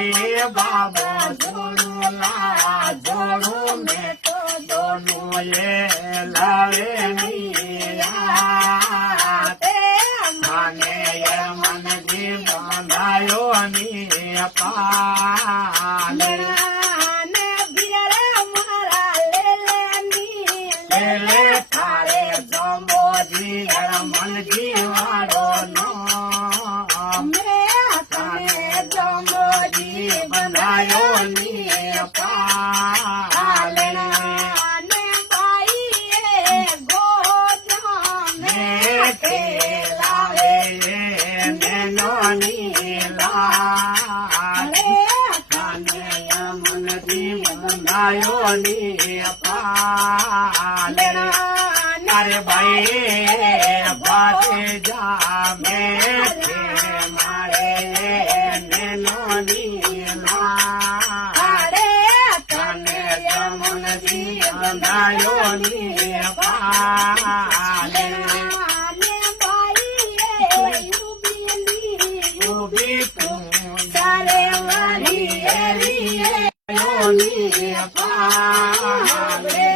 भाई बाबा जोड़ूला जोड़ू में तो दोनों ये लावे माने ये मन जी बनायो नी पाले ले थारे जमो जी मन जी वारो नो बनायो नी पाले लावे नैनो नीला मन जी बनायो नी पाले अरे भाई बाते जा मेरे मारे नैनो नीला मन जी बनायो नी पाले सारे वाली पाले